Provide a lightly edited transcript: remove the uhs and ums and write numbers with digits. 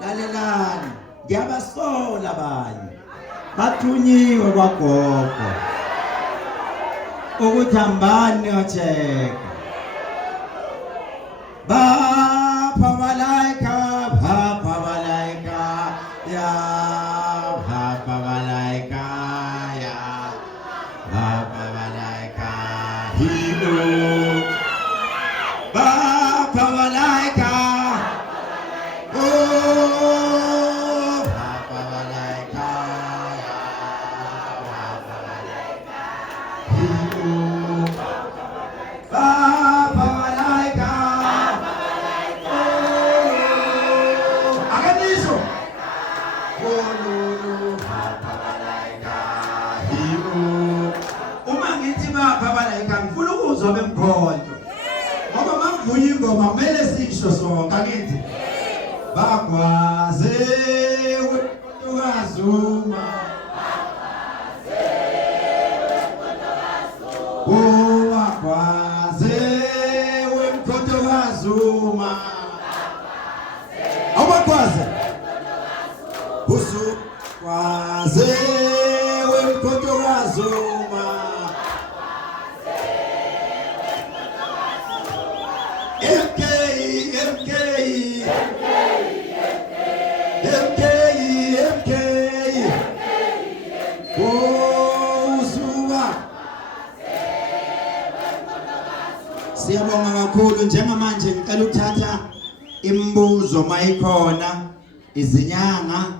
lalelani ngiyabasola abanye bathunyiwe kwagogo ukuthi hambani ocheka bapha malaika ya bapha malaika ya bapha malaika hilo bapha malaika oh bapha malaika ya bapha malaika hilo bapha malaika akaniso uma ngithi bapha malaika ngifuna ukuzwa bemkhonto ngoba makuvunya ingoma kumele sisho sonke angithi bagwazewe ntokazi bagwazewe mkhontokazi uma awubagwaze usugwazewe mkhontokazi uma MK usuka siyabonga kakhulu njengamanje ngicela ukuthatha imibuzo mayikhona izinyanga